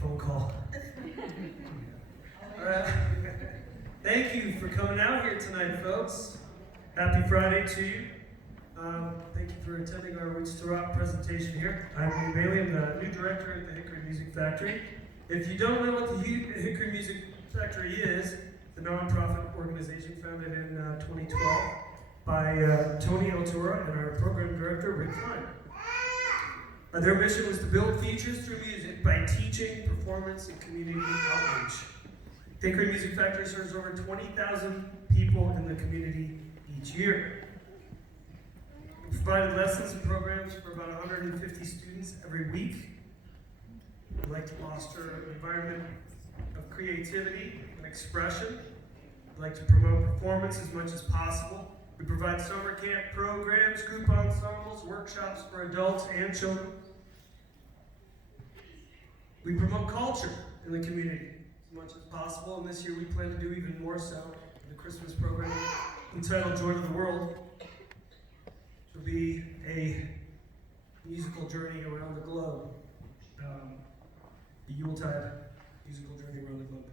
phone call. All right. Thank you for coming out here tonight, folks. Happy Friday to you. Thank you for attending our Roots to Rock presentation here. I'm Lee Bailey. I'm the new director at the Hickory Music Factory. If you don't know what the Hickory Music Factory is, the nonprofit organization founded in 2012 by Tony Altura and our program director, Rick Klein. Their mission was to build features through music by teaching, performance, and community outreach. The Hickory Music Factory serves over 20,000 people in the community each year. We provided lessons and programs for about 150 students every week. We like to foster an environment of creativity and expression. We like to promote performance as much as possible. We provide summer camp programs, group ensembles, workshops for adults and children. We promote culture in the community as much as possible, and this year we plan to do even more so in the Christmas program entitled Joy to the World. It will be a musical journey around the globe, the Yuletide musical journey around the globe.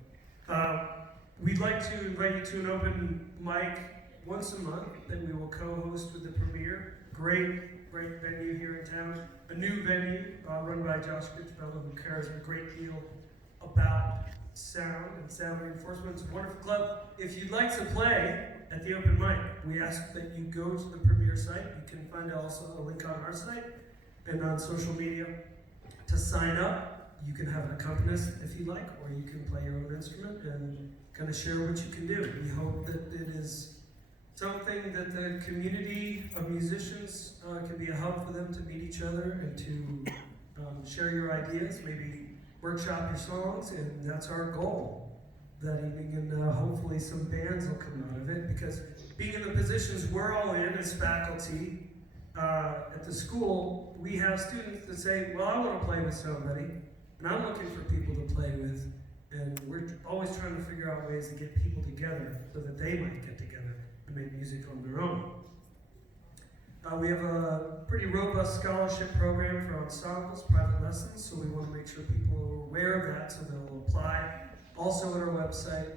We'd like to invite you to an open mic once a month that we will co-host with the Premiere. Great venue here in town. A new venue run by Josh Goodfellow, who cares a great deal about sound and sound reinforcement. It's a wonderful club. If you'd like to play at the open mic, we ask that you go to the Premiere site. You can find also a link on our site and on social media to sign up. You can have an accompanist if you like, or you can play your own instrument and kind of share what you can do. We hope that it is something that the community of musicians can be a hub for them to meet each other and to share your ideas, maybe workshop your songs, and that's our goal that evening. And hopefully some bands will come out of it, because being in the positions we're all in as faculty at the school, we have students that say, well, I want to play with somebody, and I'm looking for people to play with, and we're always trying to figure out ways to get people together so that they might get together and make music on their own. We have a pretty robust scholarship program for ensembles, private lessons, so we want to make sure people are aware of that so they'll apply. Also at our website,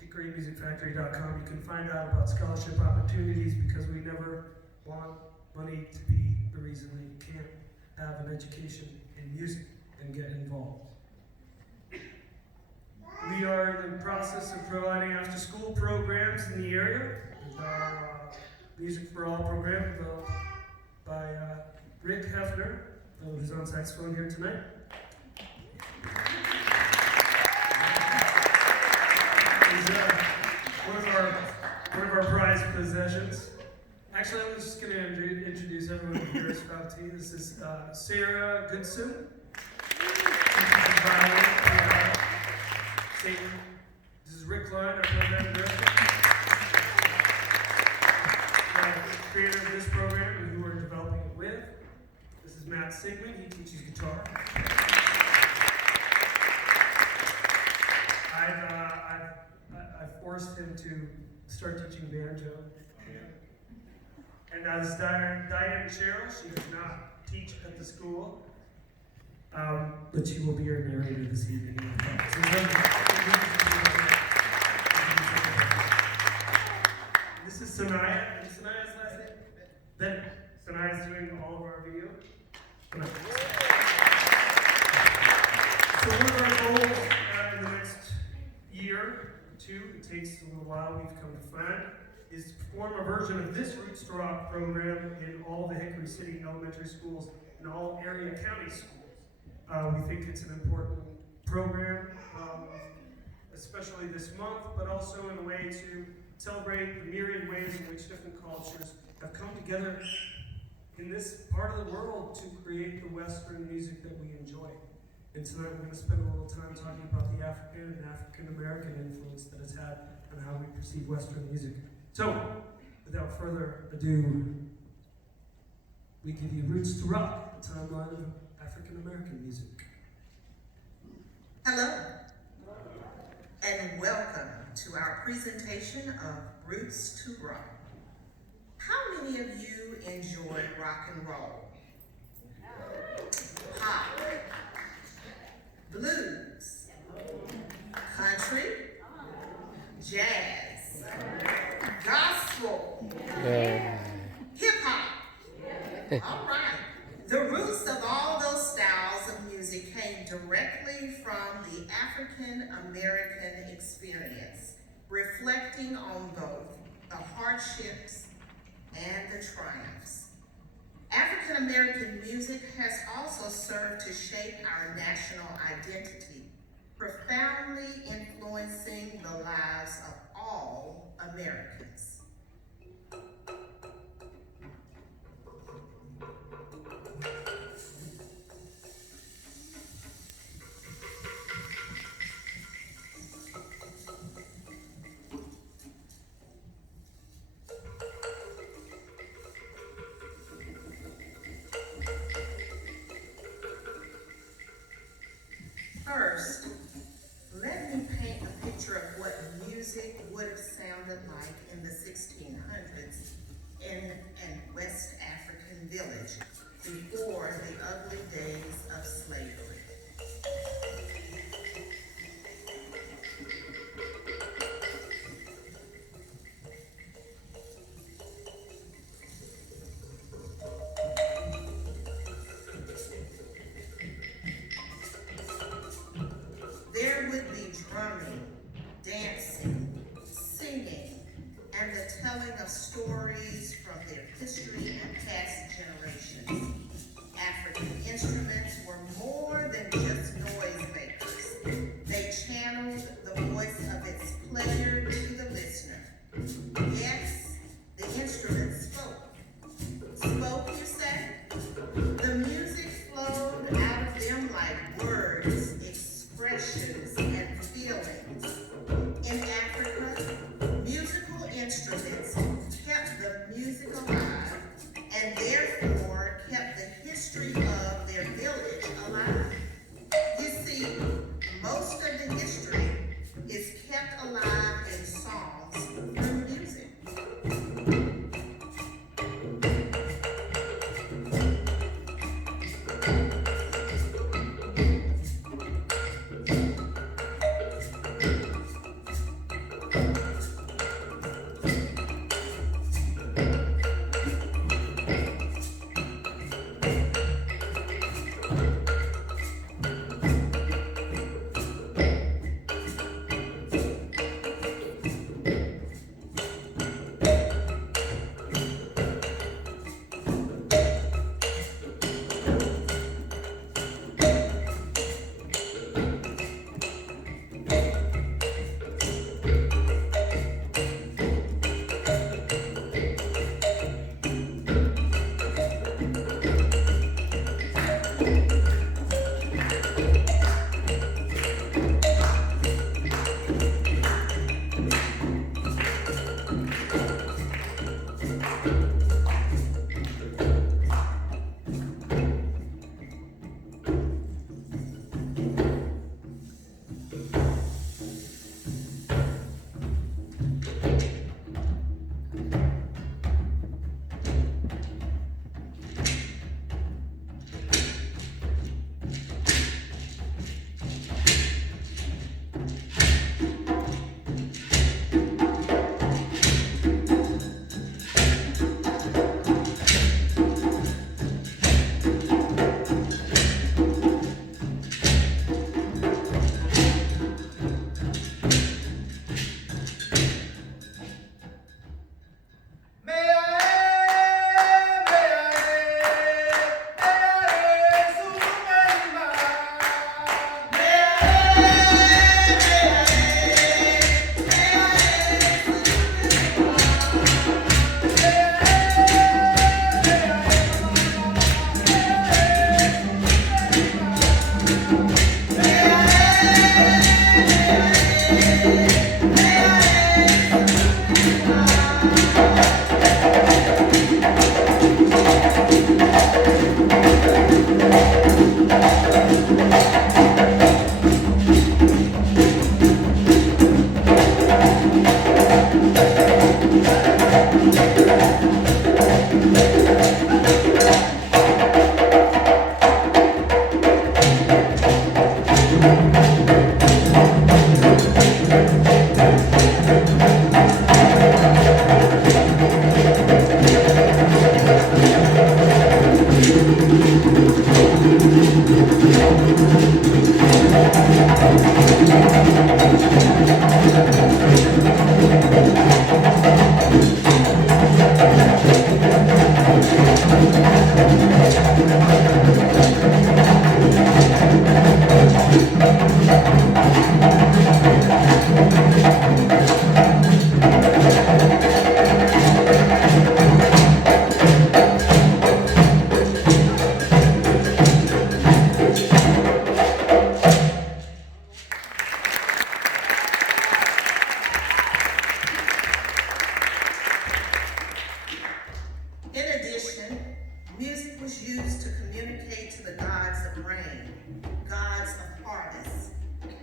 hickorymusicfactory.com, you can find out about scholarship opportunities, because we never want money to be the reason that you can't have an education in music and get involved. We are in the process of providing after-school programs in the area. Our Music for All program developed by Rick Hefner, who's on saxophone here tonight. He's one of our prized possessions. Actually, I'm just going to introduce everyone here as faculty. This is Sarah Goodson. This is Rick Klein, our program director. Creator of this program and who we're developing it with. This is Matt Sigmund. He teaches guitar. I've forced him to start teaching banjo. And as Diane Cheryl, she does not teach at the school, but she will be our narrator this evening. This is Sanaya. Sanaya's last name? Bennett. Sanaya's doing all of our video. So one of our goals in the next year or two, it takes a little while, we've come to find, is to perform a version of this Roots to Rock program in all the Hickory City elementary schools and all area county schools. We think it's an important program, especially this month, but also in a way to celebrate the myriad ways in which different cultures have come together in this part of the world to create the Western music that we enjoy. And tonight we're going to spend a little time talking about the African and African-American influence that it's had on how we perceive Western music. So, without further ado, we give you Roots to Rock, the timeline of African-American music. Hello, and welcome to our presentation of Roots to Rock. How many of you enjoy rock and roll? Pop, blues, The roots of all those styles of music came directly from the African American experience, reflecting on both the hardships and the triumphs. African American music has also served to shape our national identity, profoundly influencing the lives of all Americans. First, let me paint a picture of what music would have sounded like in the 1600s in a West African village before the ugly days of slavery. There would be drumming, dancing, singing, and the telling of stories from their history and past generations. African instruments were more than just noise makers. They channeled the voice of its player to the listener. Yes, the instruments spoke. Spoke, you say? The music flowed out of them like words, expressions, and feelings. In Africa, musical instruments kept In addition, music was used to communicate to the gods of rain, gods of harvest,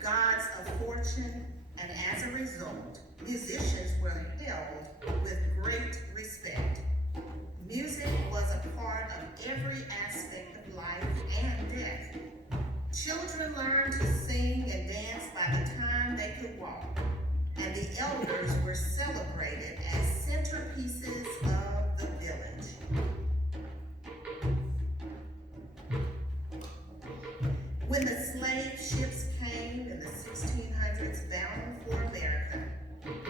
gods of fortune, and as a result, musicians were held with great respect. Music was a part of every aspect of life and death. Children learned to sing and dance by the time they could walk, and the elders were celebrated as centerpieces of the village. When the slave ships came in the 1600s bound for America,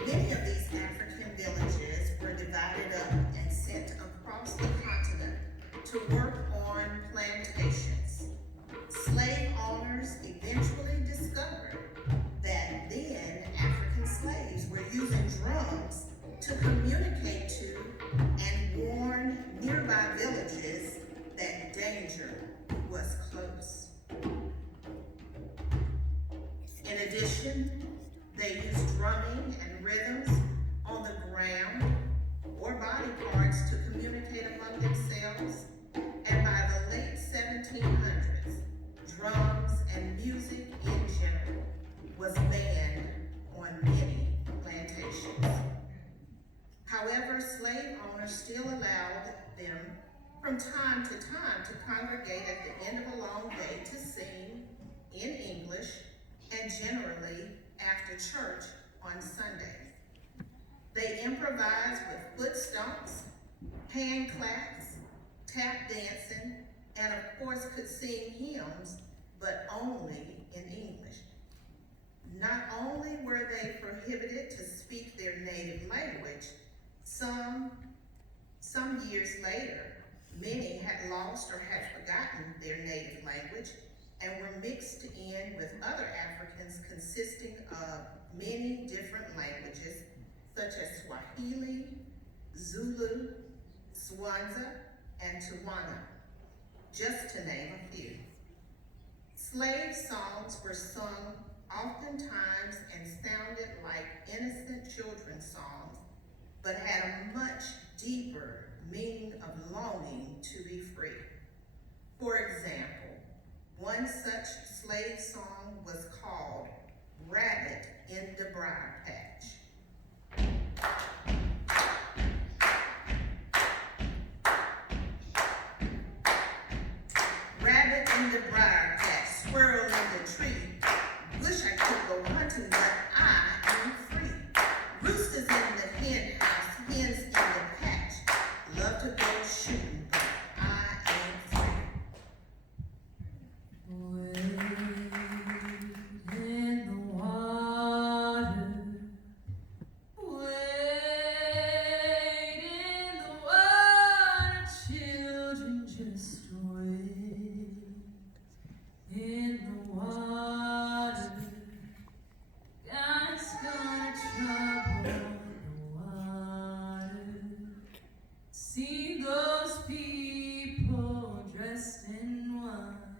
many of these African villages were divided up and sent across the continent to work on plantations. Slave owners eventually discovered that then African slaves were using drums to communicate to and warn nearby villages that danger was close. In addition, they used drumming and rhythms on the ground or body parts to communicate among themselves, and by the late 1700s, drums and music in general was banned on many plantations. However, slave owners still allowed them from time to time to congregate at the end of a long day to sing in English and generally after church on Sunday. They improvised with foot stomps, hand claps, tap dancing, and of course could sing hymns, but only in English. Not only were they prohibited to speak their native language, some years later, many had lost or had forgotten their native language and were mixed in with other Africans consisting of many different languages, such as Swahili, Zulu, Swanza, and Tawana, just to name a few. Slave songs were sung oftentimes and sounded like innocent children's songs, but had a much deeper meaning of longing to be free. For example, one such slave song was called Rabbit in the Briar Patch. Rabbit in the briar patch, squirrel in the tree. Wish I could go hunting, but I am free. Roosters in the hen house, hens in the patch. Love to go shooting, but I ain't free. In the water, wade in the water, children just wade in the water. God's gonna trouble the water. See those people dressed in white.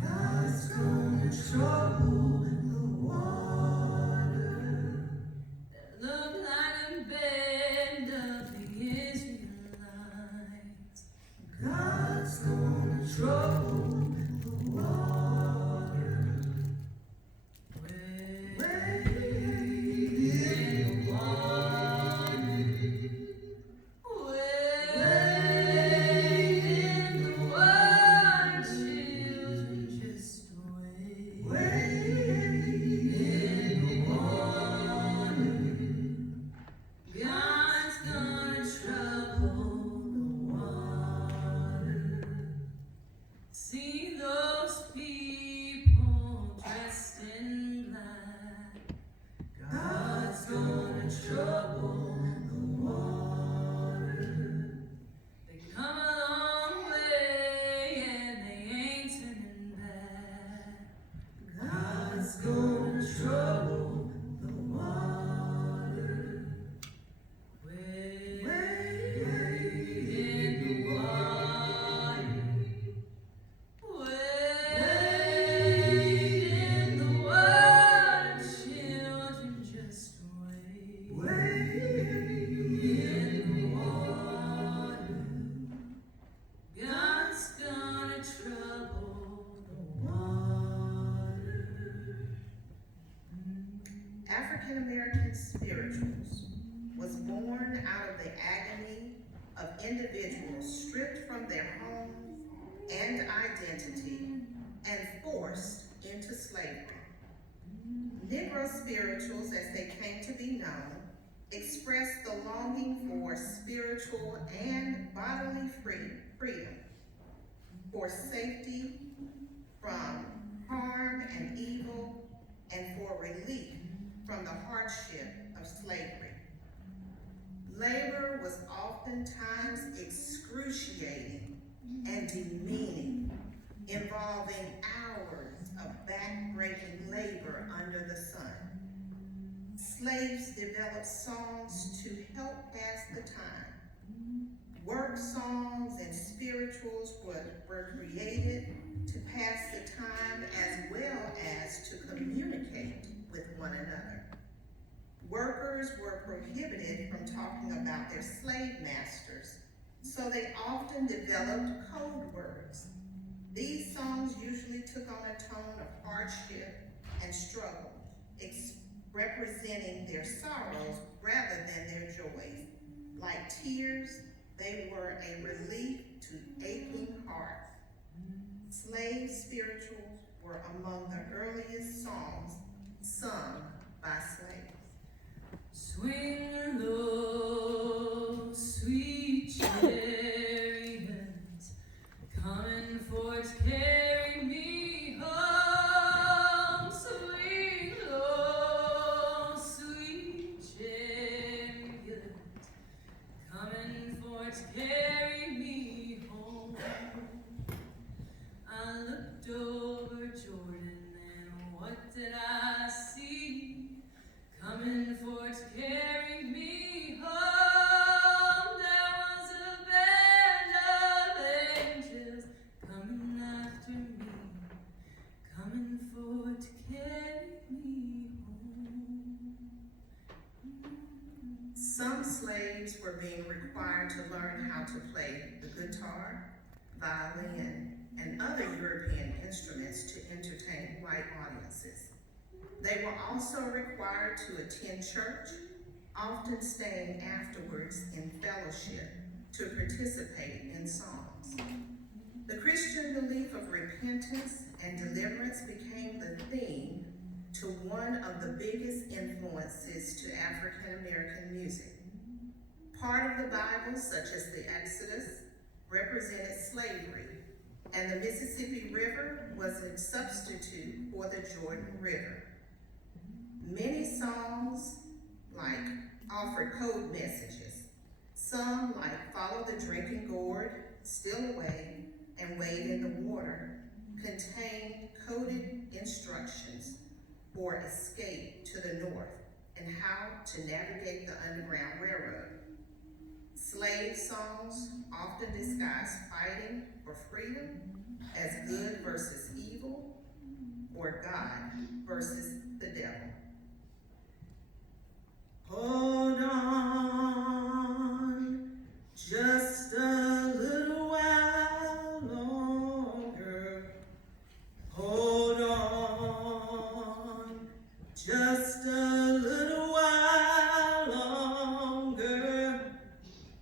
God's gonna trouble the water. That look like a band of the Israelites. God's gonna trouble the water. Wade in the water. Wade in the water, children just wade. Wade in the water. God's gonna trouble the water. See African American spirituals was born out of the agony of individuals stripped from their homes and identity and forced into slavery. Negro spirituals, as they came to be known, expressed the longing for spiritual and bodily freedom, for safety from harm and evil, and for relief from the hardship of slavery. Labor was oftentimes excruciating and demeaning, involving hours of back-breaking labor under the sun. Slaves developed songs to help pass the time. Work songs and spirituals were created to pass the time as well as to communicate with one another. Workers were prohibited from talking about their slave masters, so they often developed code words. These songs usually took on a tone of hardship and struggle, representing their sorrows rather than their joys. Like tears, they were a relief to aching hearts. Slave spirituals were among the earliest songs sung by slaves. Swing low, sweet chariot, coming for to carry me home. Swing low, sweet chariot, coming for to carry me home. I looked over Jordan and what did I see? Coming for to carry me home. There was a band of angels coming after me, coming for to carry me home. Some slaves were being required to learn how to play the guitar, violin, and other European instruments to entertain white audiences. They were also required to attend church, often staying afterwards in fellowship to participate in songs. The Christian belief of repentance and deliverance became the theme to one of the biggest influences to African American music. Part of the Bible, such as the Exodus, represented slavery, and the Mississippi River was a substitute for the Jordan River. Many songs offered code messages. Some, like Follow the Drinking Gourd, Steal Away, and Wade in the Water, contained coded instructions for escape to the north and how to navigate the Underground Railroad. Slave songs often disguised fighting for freedom as good versus evil, or God versus the devil. Hold on, just a little while longer. Hold on, just a little while longer.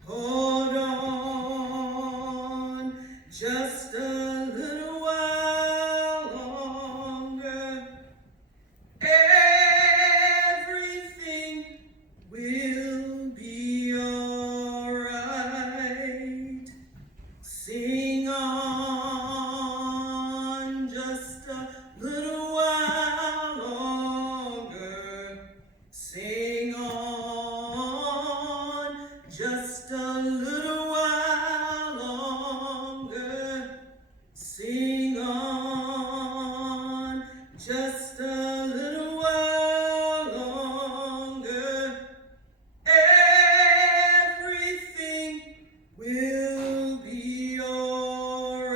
Hold on, just a little while longer. Everything will be alright. Sing on just a little while longer. Sing on just a little while longer. Sing on just a little while longer. Everything will be alright.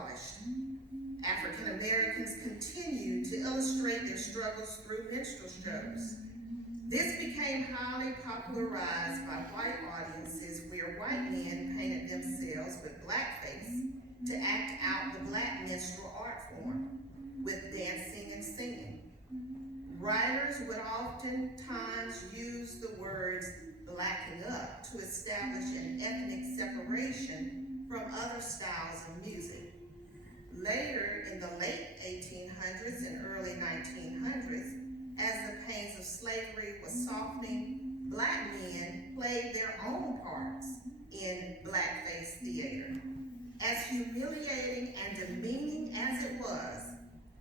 abolished. African Americans continued to illustrate their struggles through minstrel shows. This became highly popularized by white audiences where white men painted themselves with blackface to act out the black minstrel art form with dancing and singing. Writers would oftentimes use the words blacking up to establish an ethnic separation from other styles of music. Later, in the late 1800s and early 1900s, as the pains of slavery was softening, black men played their own parts in blackface theater. As humiliating and demeaning as it was,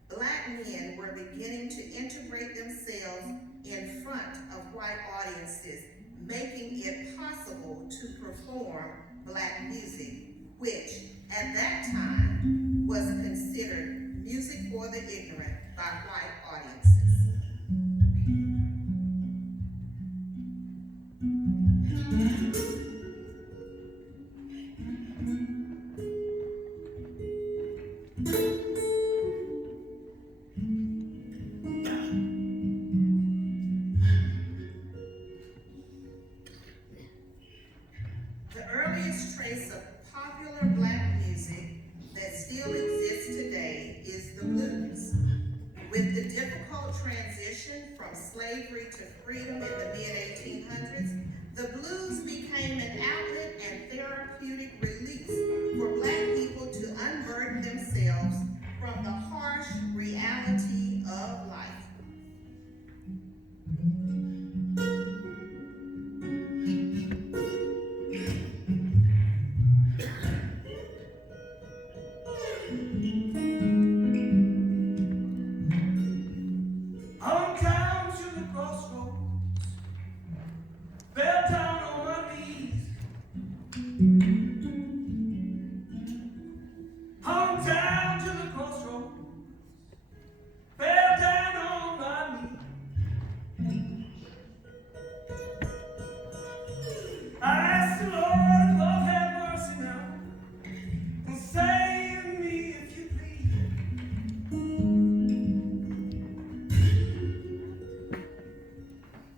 black men were beginning to integrate themselves in front of white audiences, making it possible to perform black music, which at that time was considered music for the ignorant by white audiences. The earliest trace of popular black music that still exists today is the blues. With the difficult transition from slavery to freedom in the mid-1800s, the blues became an outlet and therapeutic release for black people to unburden themselves from the harsh reality of life. I'm down to the crossroads, fell down on my knees. I'm down to the crossroads, fell down on my knees. I asked the Lord, Lord have mercy now, and save me if you please.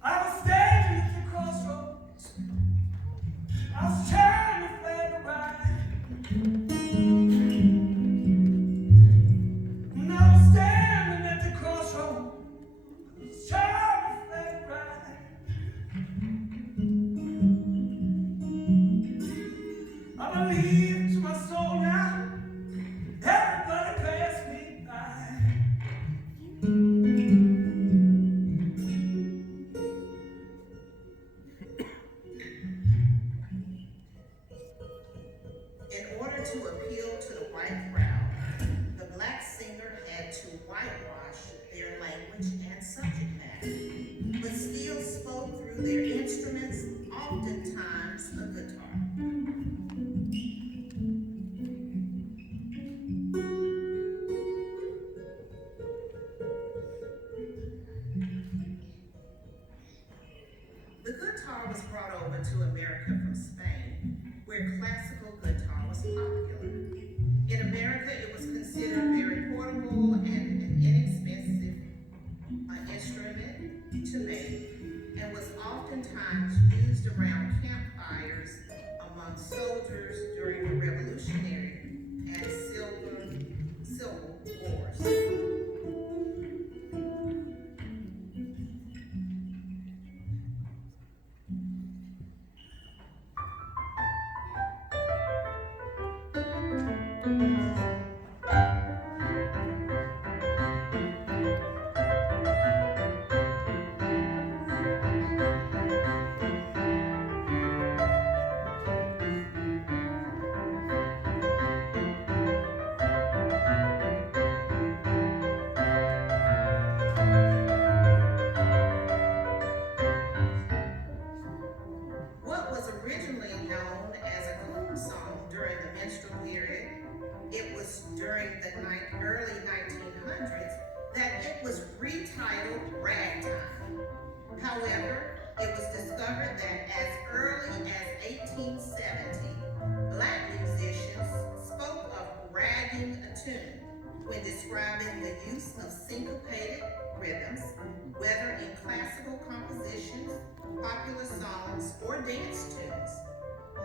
I was standing at the crossroads. I was trying to find a ride. And I was standing at the crossroads. I was trying to find a ride. I believe to my soul now, everybody passed me by. In order to appeal to the white crowd, the black singer had to whitewash their language and subject matter, but still spoke through their instruments, oftentimes a guitar. The guitar was brought over to America from Spain, where classical guitar was popular. In America, it was considered very portable and an inexpensive instrument to make, and was oftentimes used around campfires among soldiers during the Revolutionary and Civil Wars. What was originally known as a coon song during the minstrel period, it was during the early 1900s that it was retitled ragtime. However, it was discovered that as early as 1870, black musicians spoke of ragging a tune when describing the use of syncopated rhythms, whether in classical compositions, popular songs, or dance tunes.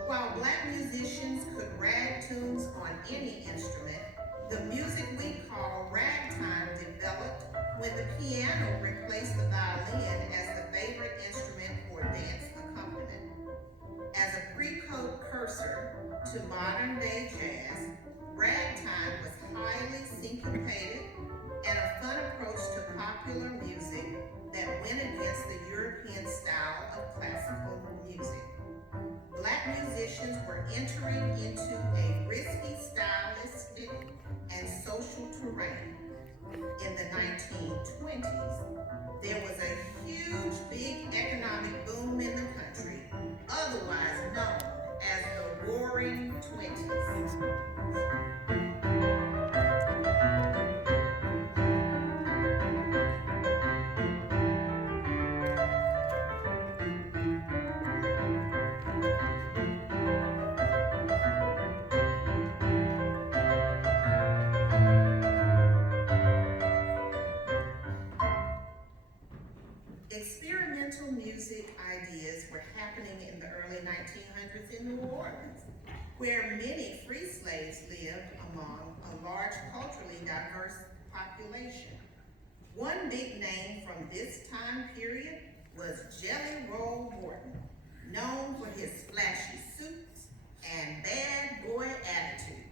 While black musicians could rag tunes on any instrument, the music we call ragtime developed when the piano replaced the violin as the favorite instrument for dance accompaniment. As a precursor to modern day jazz, ragtime was highly syncopated and a fun approach to popular music that went against the European style of classical music. Black musicians were entering into a risky stylistic and social terrain. In the 1920s, there was a huge, big economic boom in the country, otherwise known as the Roaring Twenties. Experimental music ideas were happening in the early 1900s in New Orleans, where many free slaves lived among a large culturally diverse population. One big name from this time period was Jelly Roll Morton, known for his flashy suits and bad boy attitude.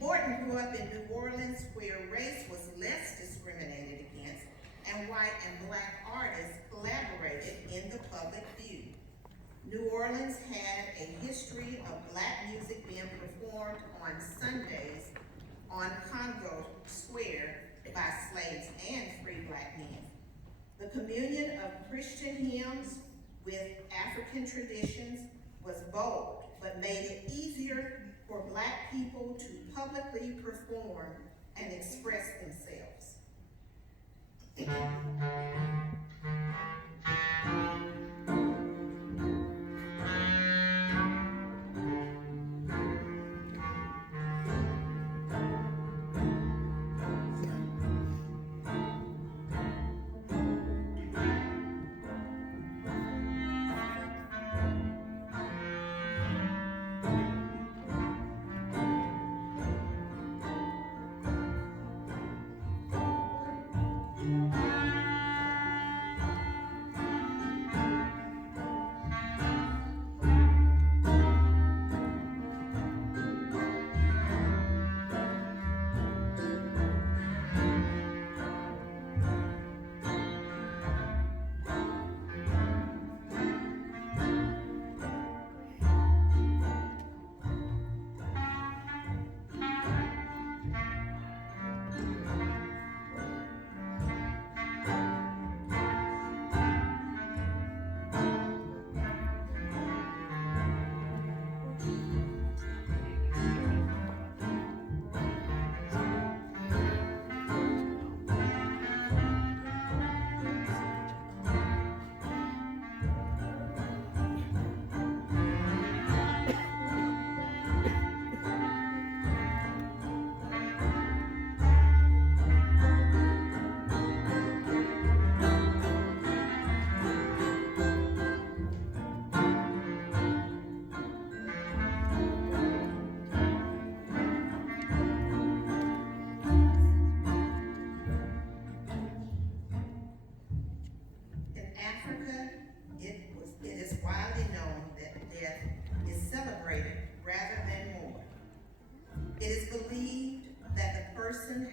Morton grew up in New Orleans, where race was less discriminated against, and white and black artists collaborated in the public view. New Orleans had a history of black music being performed on Sundays on Congo Square by slaves and free black men. The communion of Christian hymns with African traditions was bold, but made it easier for black people to publicly perform and express themselves.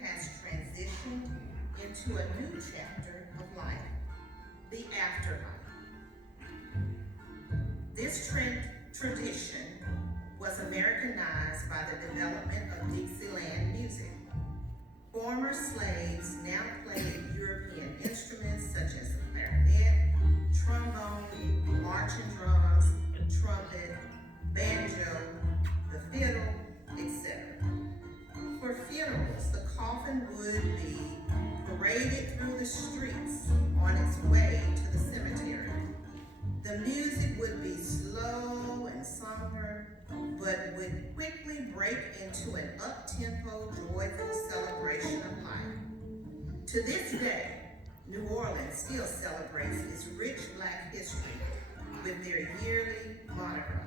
Has transitioned into a new chapter of life, the afterlife. This tradition was Americanized by the development of Dixieland music. Former slaves now played European instruments such as the clarinet, trombone, marching drums, trumpet, banjo, the fiddle, etc. For funerals, the coffin would be paraded through the streets on its way to the cemetery. The music would be slow and somber, but but would quickly break into an up-tempo, joyful celebration of life. To this day, New Orleans still celebrates its rich Black history with their yearly Mardi Gras.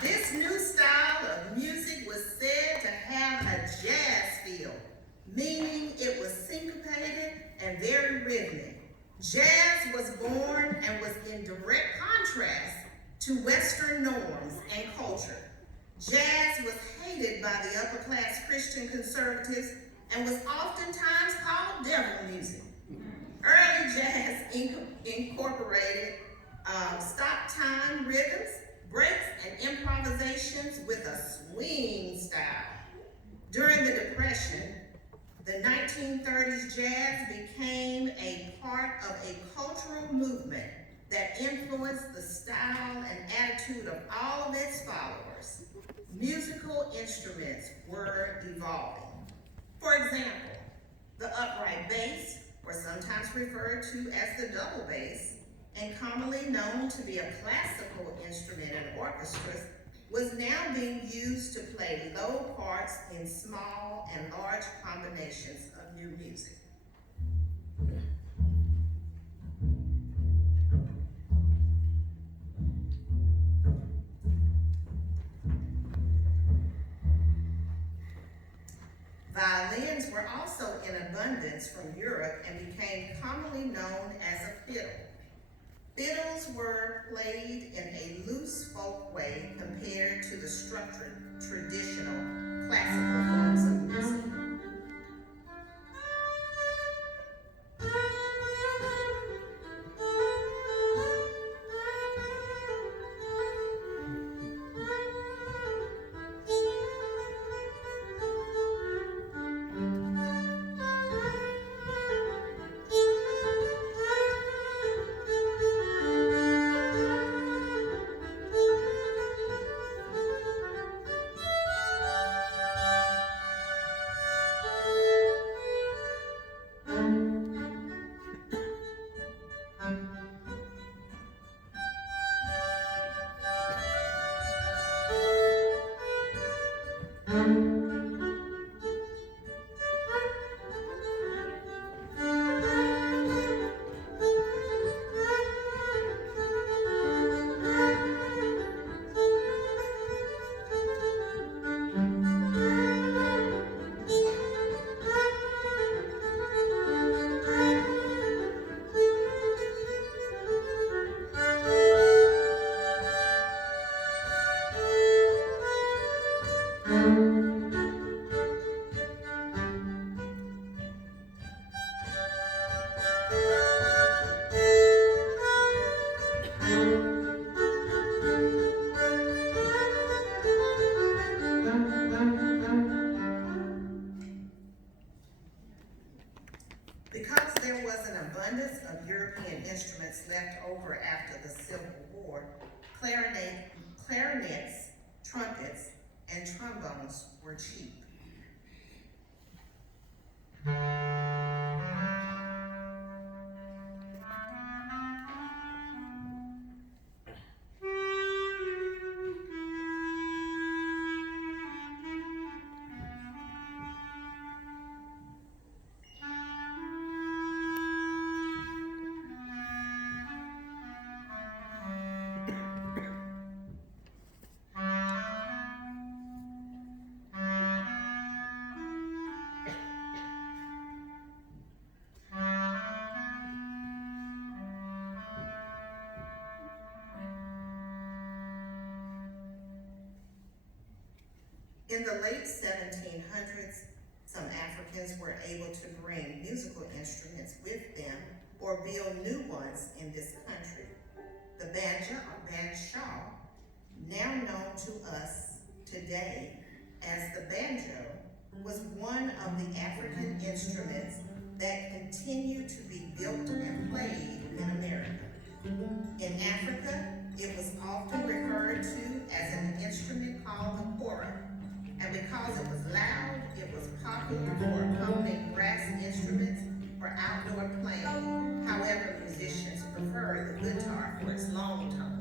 This new style of music was said to have a jazz feel, meaning it was syncopated and very rhythmic. Jazz was born and was in direct contrast to Western norms and culture. Jazz was hated by the upper-class Christian conservatives and was oftentimes called devil music. Early jazz incorporated stop-time rhythms, breaks, and improvisations with a swing style. During the Depression, the 1930s jazz became a part of a cultural movement that influenced the style and attitude of all of its followers. Musical instruments were evolving. For example, the upright bass, or sometimes referred to as the double bass, and commonly known to be a classical instrument in orchestras, was now being used to play low parts in small and large combinations of new music. Violins were also in abundance from Europe and became commonly known as a fiddle. Fiddles were played in a loose folk way compared to the structured, traditional, classical forms of music. abundance of European instruments left over after the Civil War, clarinets, trumpets, and trombones were cheap. In the late 1700s, some Africans were able to bring musical instruments with them or build new ones in this country. The banjo or banshao, now known to us today as the banjo, was one of the African instruments that continue to be built and played in America. In Africa, it was often referred to as an instrument called the kora. And because it was loud, it was popular for accompanying brass instruments for outdoor playing. However, musicians prefer the guitar for its long tones.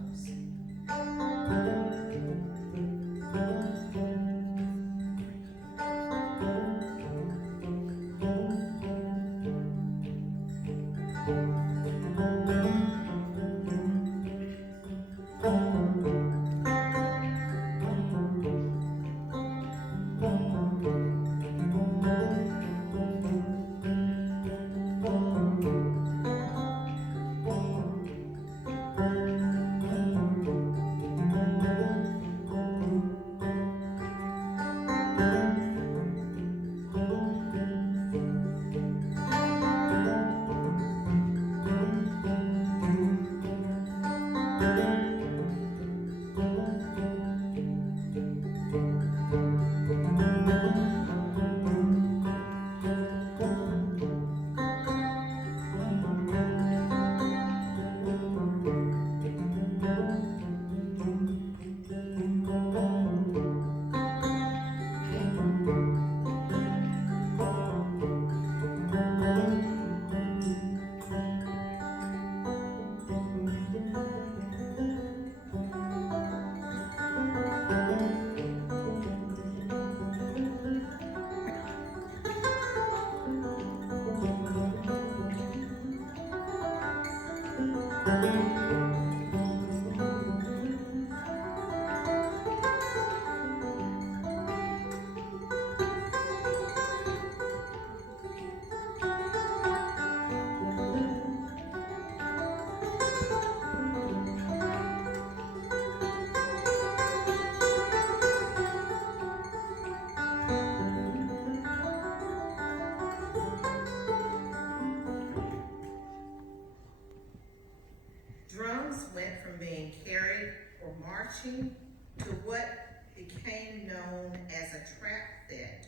Being carried for marching to what became known as a trap set,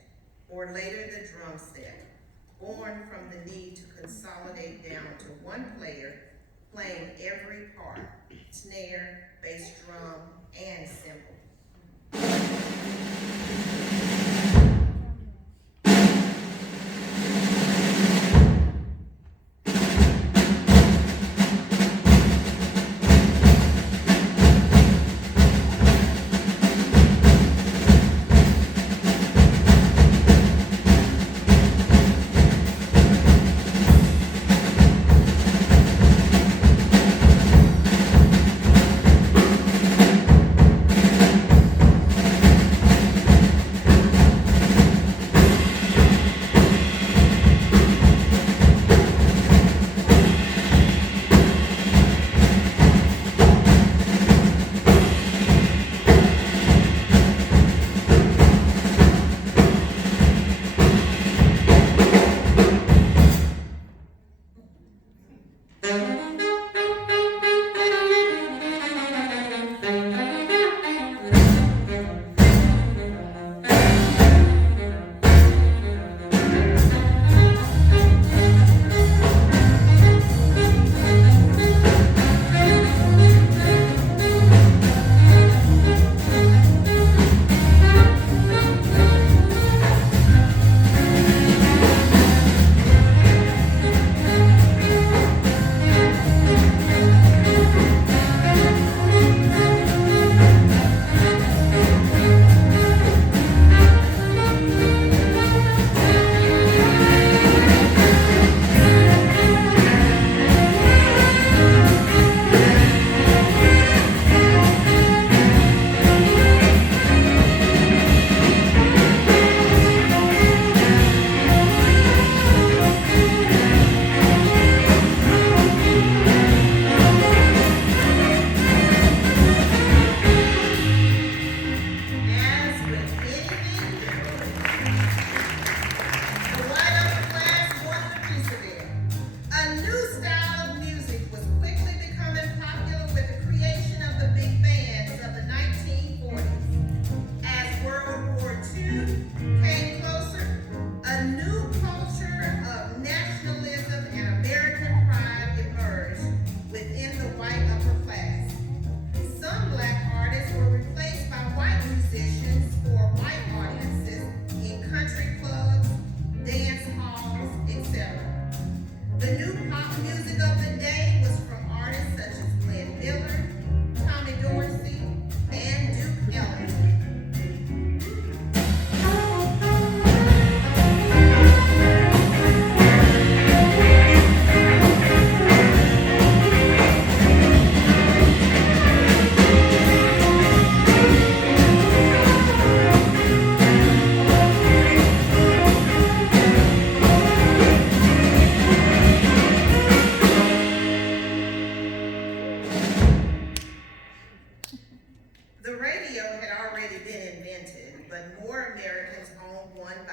or later the drum set, born from the need to consolidate down to one player playing every part, snare, bass drum, and cymbal.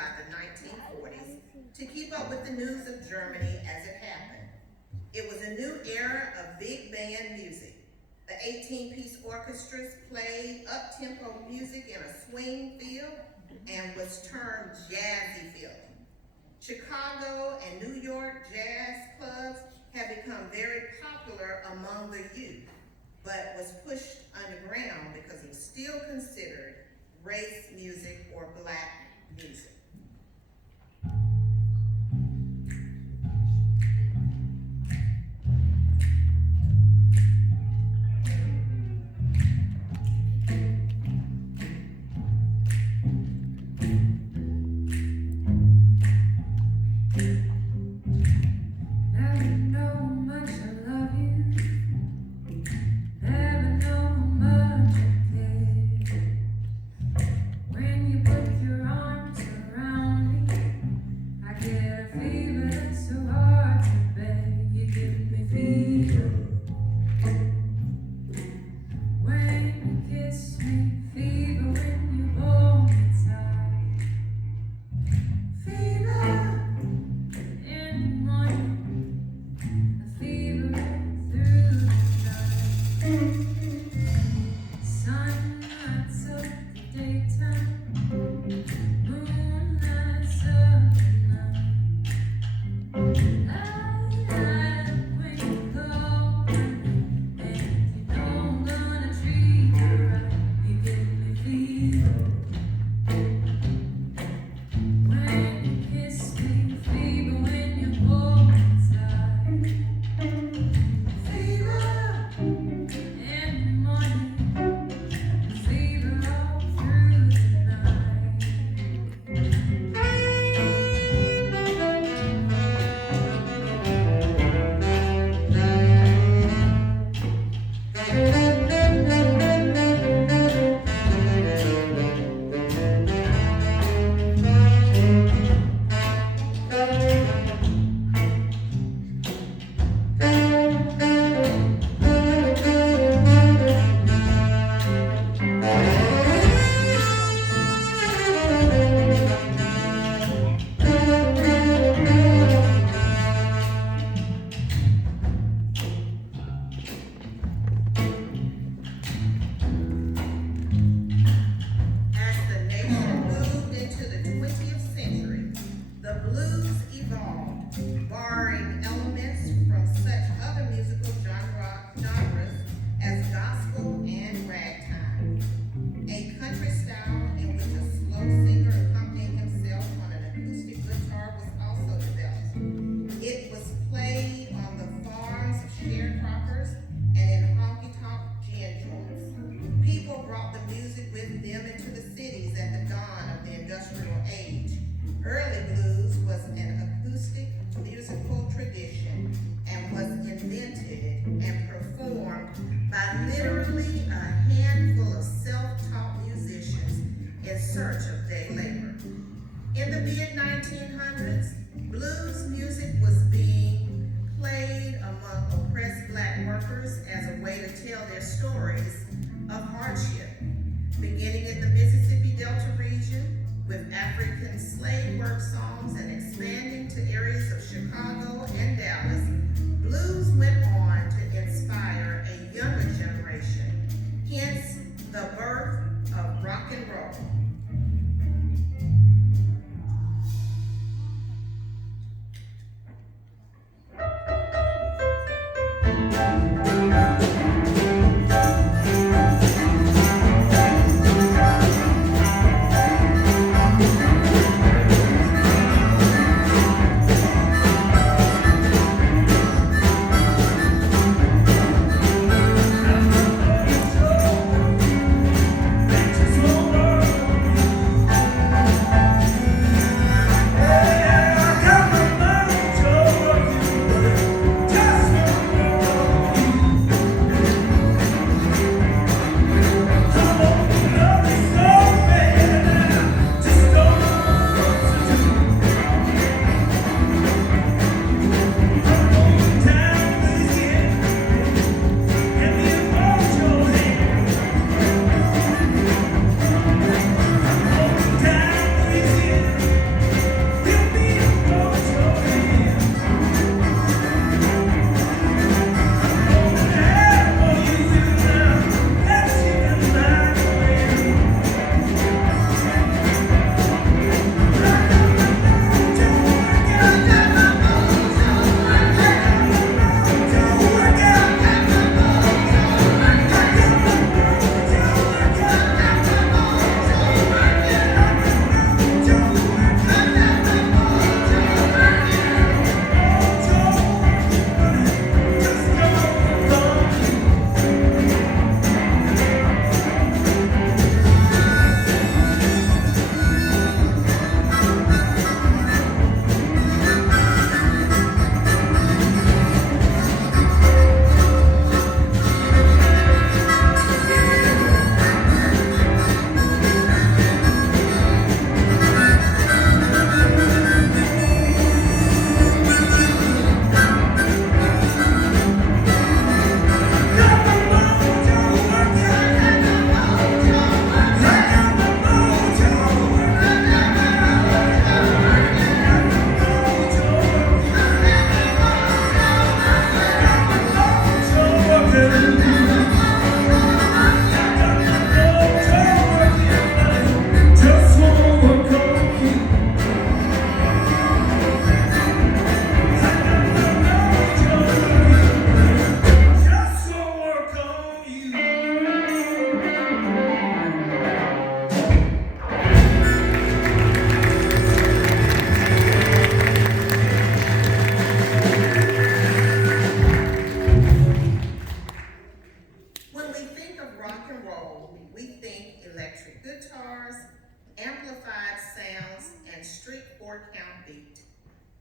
about the 1940s to keep up with the news of Germany as it happened. It was a new era of big band music. The 18-piece orchestras played up-tempo music in a swing feel and was termed jazzy feeling. Chicago and New York jazz clubs have become very popular among the youth, but was pushed underground because it was still considered race music or black music. In the mid-1900s, blues music was being played among oppressed black workers as a way to tell their stories of hardship. Beginning in the Mississippi Delta region with African slave work songs and expanding to areas of Chicago and Dallas, blues went on to inspire a younger generation, hence the birth of rock and roll.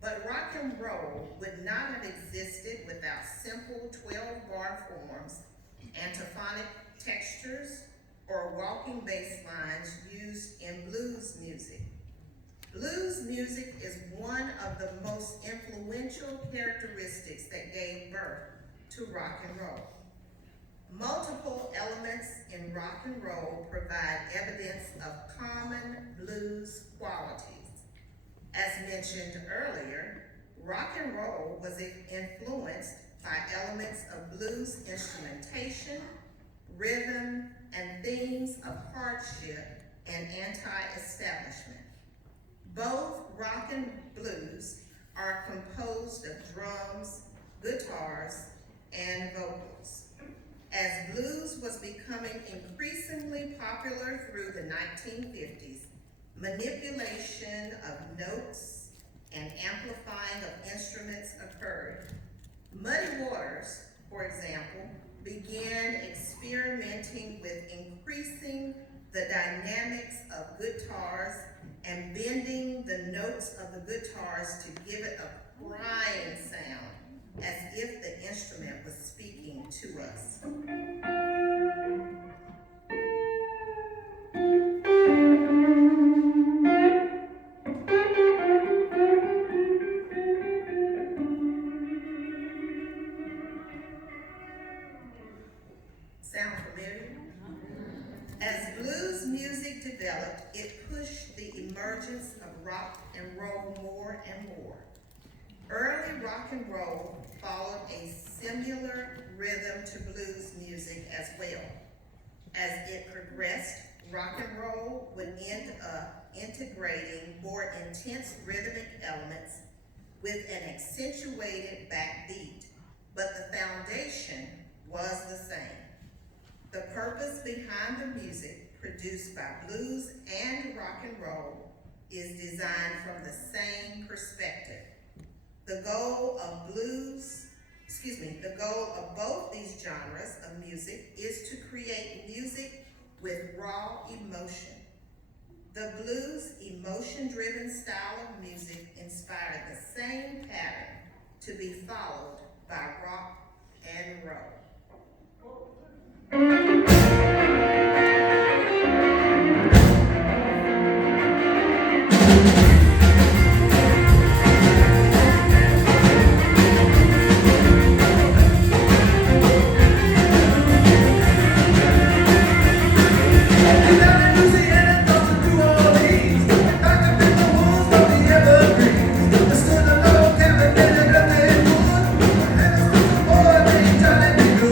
But rock and roll would not have existed without simple 12-bar forms, antiphonic textures, or walking bass lines used in blues music. Blues music is one of the most influential characteristics that gave birth to rock and roll. Multiple elements in rock and roll provide evidence of common blues qualities. As mentioned earlier, rock and roll was influenced by elements of blues instrumentation, rhythm, and themes of hardship and anti-establishment. Both rock and blues are composed of drums, guitars, and vocals. As blues was becoming increasingly popular through the 1950s, manipulation of notes and amplifying of instruments occurred. Muddy Waters, for example, began experimenting with increasing the dynamics of guitars and bending the notes of the guitars to give it a crying sound, as if the instrument was speaking to us. Sound familiar? As blues music developed, it pushed the emergence of rock and roll more and more. Early rock and roll followed a similar rhythm to blues music as well. As it progressed, rock and roll would end up integrating more intense rhythmic elements with an accentuated backbeat, but the foundation was the same. The purpose behind the music produced by blues and rock and roll is designed from the same perspective. The goal of both these genres of music is to create music with raw emotion. The blues emotion-driven style of music inspired the same pattern to be followed by rock and roll. Boy, they trying to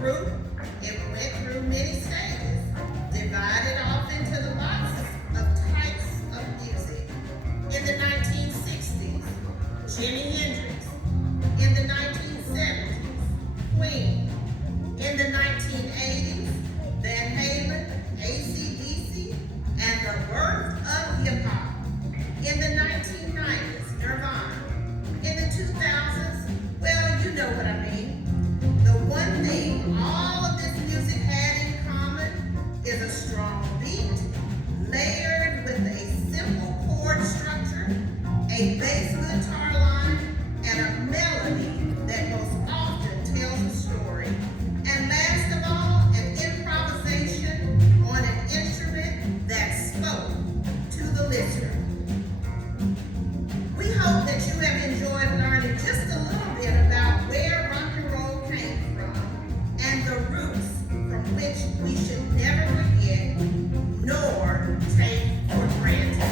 group, it went through many stages, divided off into the lots of types of music. In the 1960s, Jimi Hendrix. In the 1970s, Queen. In the 1980s, Van Halen, AC/DC, and the birth of hip hop. In the 1990s, Nirvana. In the 2000s, well, you know what I mean. The one thing all of this music had in common is a strong beat, layered with a simple chord structure, a bass guitar line, and a melody that most often tells a story. And last of all, an improvisation on an instrument that spoke to the listener. We hope that you have enjoyed learning just a little bit about where rock and roll came from and the roots from which we should never forget nor take for granted.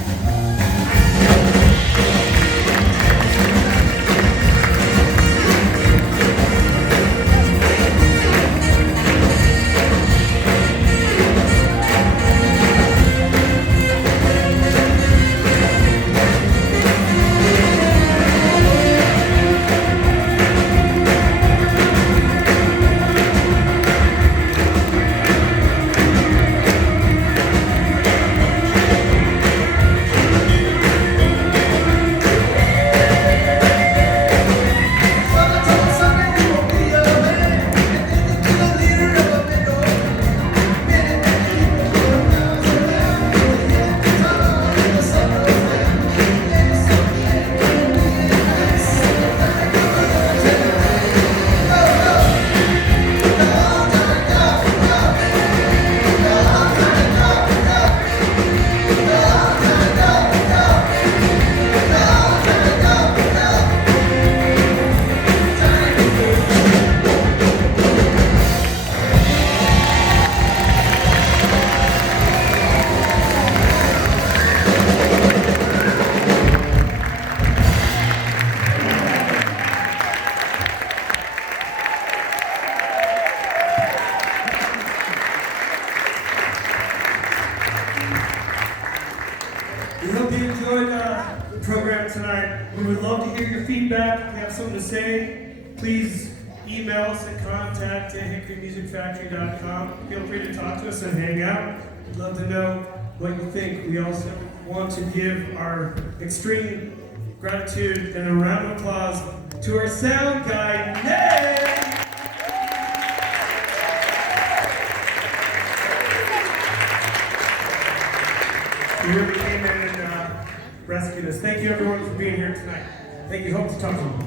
We hope you enjoyed the program tonight. We would love to hear your feedback. If you have something to say, please email us at contact@hickorymusicfactory.com. Feel free to talk to us and hang out. We'd love to know what you think. We also want to give our extreme gratitude and a round of applause to our sound guy, Nick! He really came in and rescued us. Thank you everyone for being here tonight. Thank you. Hope to talk to you.